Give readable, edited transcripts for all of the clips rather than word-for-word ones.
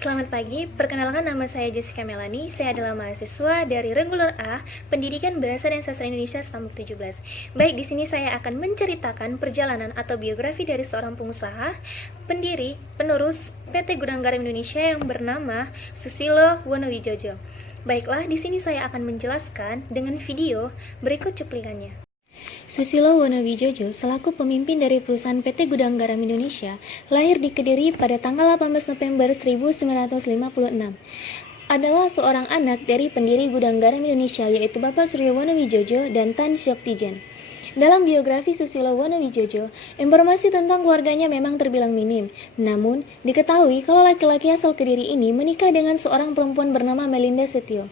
Selamat pagi, perkenalkan nama saya Jessica Melani. Saya adalah mahasiswa dari Regular A, Pendidikan Bahasa dan Sastra Indonesia Stambuk 17. Baik, di sini saya akan menceritakan perjalanan atau biografi dari seorang pengusaha, pendiri, penerus PT Gudang Garam Indonesia yang bernama Susilo Wonowijojo. Baiklah, di sini saya akan menjelaskan dengan video berikut cuplikannya. Susilo Wonowijojo selaku pemimpin dari perusahaan PT Gudang Garam Indonesia lahir di Kediri pada tanggal 18 November 1956. Adalah seorang anak dari pendiri Gudang Garam Indonesia yaitu Bapak Suryo Wonowijojo dan Tan Syoktijen. Dalam biografi Susilo Wonowijojo, informasi tentang keluarganya memang terbilang minim. Namun, diketahui kalau laki-laki asal Kediri ini menikah dengan seorang perempuan bernama Melinda Setio.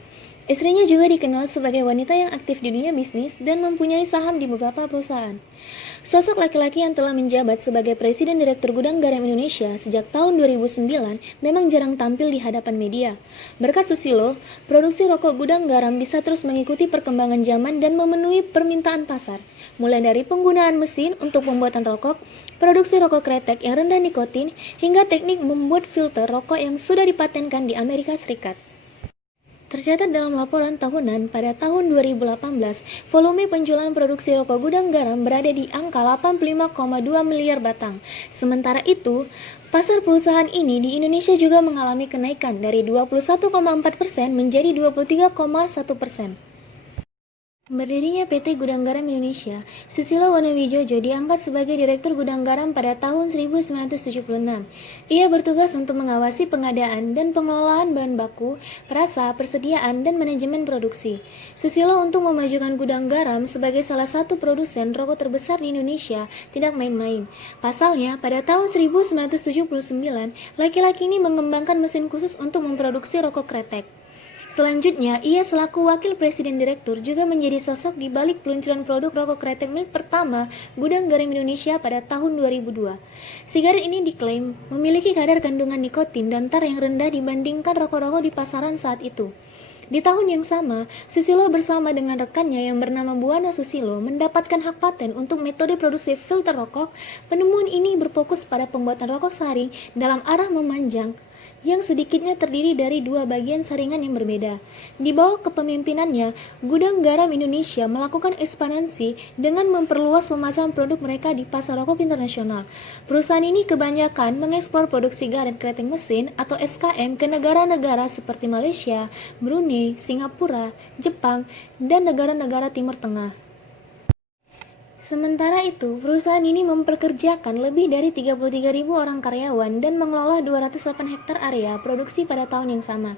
Istrinya juga dikenal sebagai wanita yang aktif di dunia bisnis dan mempunyai saham di beberapa perusahaan. Sosok laki-laki yang telah menjabat sebagai Presiden Direktur Gudang Garam Indonesia sejak tahun 2009 memang jarang tampil di hadapan media. Berkat Susilo, produksi rokok Gudang Garam bisa terus mengikuti perkembangan zaman dan memenuhi permintaan pasar. Mulai dari penggunaan mesin untuk pembuatan rokok, produksi rokok kretek yang rendah nikotin, hingga teknik membuat filter rokok yang sudah dipatenkan di Amerika Serikat. Tercatat dalam laporan tahunan pada tahun 2018, volume penjualan produksi rokok Gudang Garam berada di angka 85,2 miliar batang. Sementara itu, pasar perusahaan ini di Indonesia juga mengalami kenaikan dari 21,4% menjadi 23,1%. Berdirinya PT Gudang Garam Indonesia, Susilo Wonowijojo diangkat sebagai Direktur Gudang Garam pada tahun 1976. Ia bertugas untuk mengawasi pengadaan dan pengelolaan bahan baku, perasa, persediaan, dan manajemen produksi. Susilo untuk memajukan Gudang Garam sebagai salah satu produsen rokok terbesar di Indonesia tidak main-main. Pasalnya, pada tahun 1979, laki-laki ini mengembangkan mesin khusus untuk memproduksi rokok kretek. Selanjutnya, ia selaku Wakil Presiden Direktur juga menjadi sosok di balik peluncuran produk rokok kretek milik pertama Gudang Garam Indonesia pada tahun 2002. Sigaret ini diklaim memiliki kadar kandungan nikotin dan tar yang rendah dibandingkan rokok-rokok di pasaran saat itu. Di tahun yang sama, Susilo bersama dengan rekannya yang bernama Buana Susilo mendapatkan hak paten untuk metode produksi filter rokok. Penemuan ini berfokus pada pembuatan rokok saring dalam arah memanjang yang sedikitnya terdiri dari dua bagian saringan yang berbeda. Di bawah kepemimpinannya, Gudang Garam Indonesia melakukan ekspansi dengan memperluas pemasaran produk mereka di pasar rokok internasional. Perusahaan ini kebanyakan mengekspor produk sigaret kretek mesin atau SKM ke negara-negara seperti Malaysia, Brunei, Singapura, Jepang, dan negara-negara Timur Tengah. Sementara itu, perusahaan ini memperkerjakan lebih dari 33.000 orang karyawan dan mengelola 208 hektar area produksi pada tahun yang sama.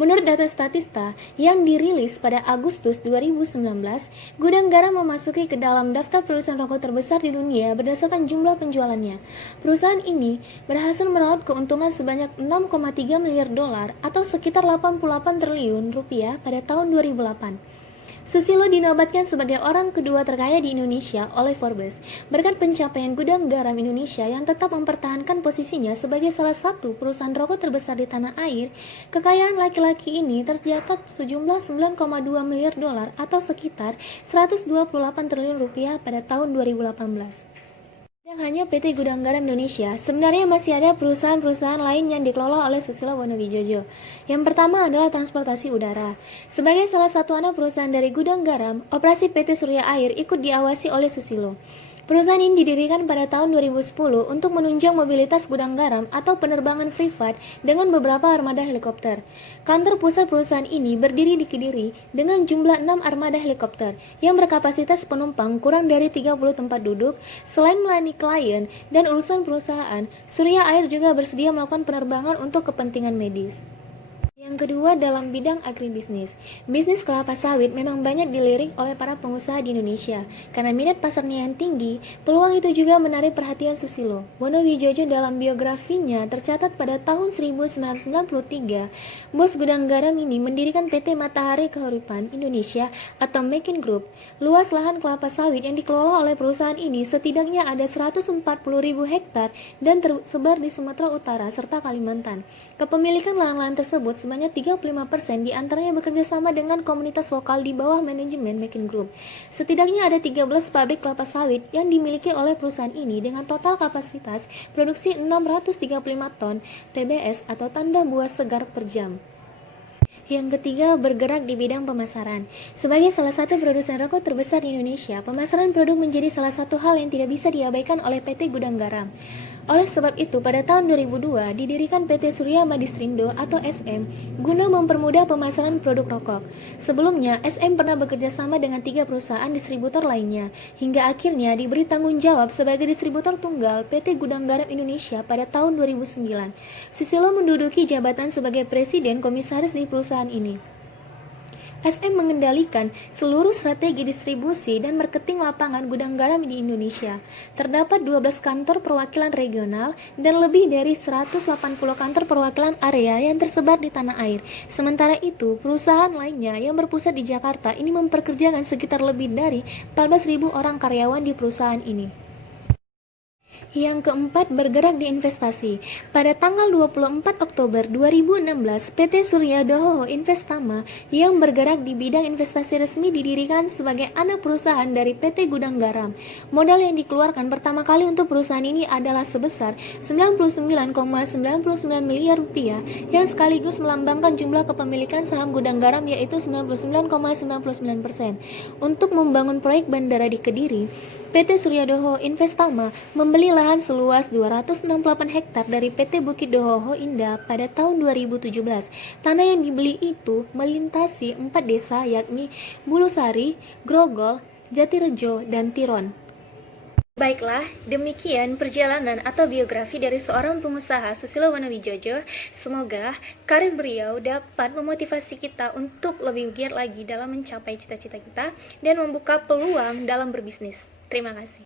Menurut data Statista yang dirilis pada Agustus 2019, Gudang Garam memasuki ke dalam daftar perusahaan rokok terbesar di dunia berdasarkan jumlah penjualannya. Perusahaan ini berhasil meraup keuntungan sebanyak 6,3 miliar dolar atau sekitar 88 triliun rupiah pada tahun 2008. Susilo dinobatkan sebagai orang kedua terkaya di Indonesia oleh Forbes, berkat pencapaian Gudang Garam Indonesia yang tetap mempertahankan posisinya sebagai salah satu perusahaan rokok terbesar di tanah air. Kekayaan laki-laki ini tercatat sejumlah 9,2 miliar dolar atau sekitar 128 triliun rupiah pada tahun 2018. Tidak hanya PT Gudang Garam Indonesia, sebenarnya masih ada perusahaan-perusahaan lain yang dikelola oleh Susilo Wonowijojo. Yang pertama adalah transportasi udara. Sebagai salah satu anak perusahaan dari Gudang Garam, operasi PT Surya Air ikut diawasi oleh Susilo. Perusahaan ini didirikan pada tahun 2010 untuk menunjang mobilitas Gudang Garam atau penerbangan privat dengan beberapa armada helikopter. Kantor pusat perusahaan ini berdiri di Kediri dengan jumlah 6 armada helikopter yang berkapasitas penumpang kurang dari 30 tempat duduk. Selain melayani klien dan urusan perusahaan, Surya Air juga bersedia melakukan penerbangan untuk kepentingan medis. Yang kedua dalam bidang agribisnis. Bisnis kelapa sawit memang banyak dilirik oleh para pengusaha di Indonesia. Karena minat pasarnya yang tinggi, peluang itu juga menarik perhatian Susilo Wonowijojo. Dalam biografinya tercatat pada tahun 1993, bos Gudang Garam ini mendirikan PT Matahari Kahuripan Indonesia atau Makin Group. Luas lahan kelapa sawit yang dikelola oleh perusahaan ini setidaknya ada 140.000 hektar dan tersebar di Sumatera Utara serta Kalimantan. Kepemilikan lahan-lahan tersebut sebanyak sebanyak 35% diantaranya bekerja sama dengan komunitas lokal di bawah manajemen Makin Group. Setidaknya ada 13 pabrik kelapa sawit yang dimiliki oleh perusahaan ini dengan total kapasitas produksi 635 ton TBS atau tanda buah segar per jam. Yang ketiga, bergerak di bidang pemasaran. Sebagai salah satu produsen rokok terbesar di Indonesia, pemasaran produk menjadi salah satu hal yang tidak bisa diabaikan oleh PT Gudang Garam. Oleh sebab itu, pada tahun 2002 didirikan PT Surya Madistrindo atau SM guna mempermudah pemasaran produk rokok. Sebelumnya, SM pernah bekerja sama dengan 3 perusahaan distributor lainnya, hingga akhirnya diberi tanggung jawab sebagai distributor tunggal PT Gudang Garam Indonesia pada tahun 2009. Susilo menduduki jabatan sebagai Presiden Komisaris di perusahaan ini. SM mengendalikan seluruh strategi distribusi dan marketing lapangan gudang garam di Indonesia. Terdapat 12 kantor perwakilan regional dan lebih dari 180 kantor perwakilan area yang tersebar di tanah air. Sementara itu, perusahaan lainnya yang berpusat di Jakarta ini memperkerjakan sekitar lebih dari 14.000 orang karyawan di perusahaan ini. Yang keempat, bergerak di investasi. Pada tanggal 24 Oktober 2016, PT Surya Doho Investama yang bergerak di bidang investasi resmi didirikan sebagai anak perusahaan dari PT Gudang Garam. Modal yang dikeluarkan pertama kali untuk perusahaan ini adalah sebesar 99,99 miliar rupiah yang sekaligus melambangkan jumlah kepemilikan saham Gudang Garam yaitu 99,99%. Untuk membangun proyek bandara di Kediri, PT Surya Doho Investama membeli lahan seluas 268 hektar dari PT Bukit Doho Indah pada tahun 2017. Tanah yang dibeli itu melintasi 4 desa yakni Bulusari, Grogol, Jatirejo, dan Tiron. Baiklah, demikian perjalanan atau biografi dari seorang pengusaha Susilo Wanowijojo. Semoga karir beliau dapat memotivasi kita untuk lebih giat lagi dalam mencapai cita-cita kita dan membuka peluang dalam berbisnis. Terima kasih.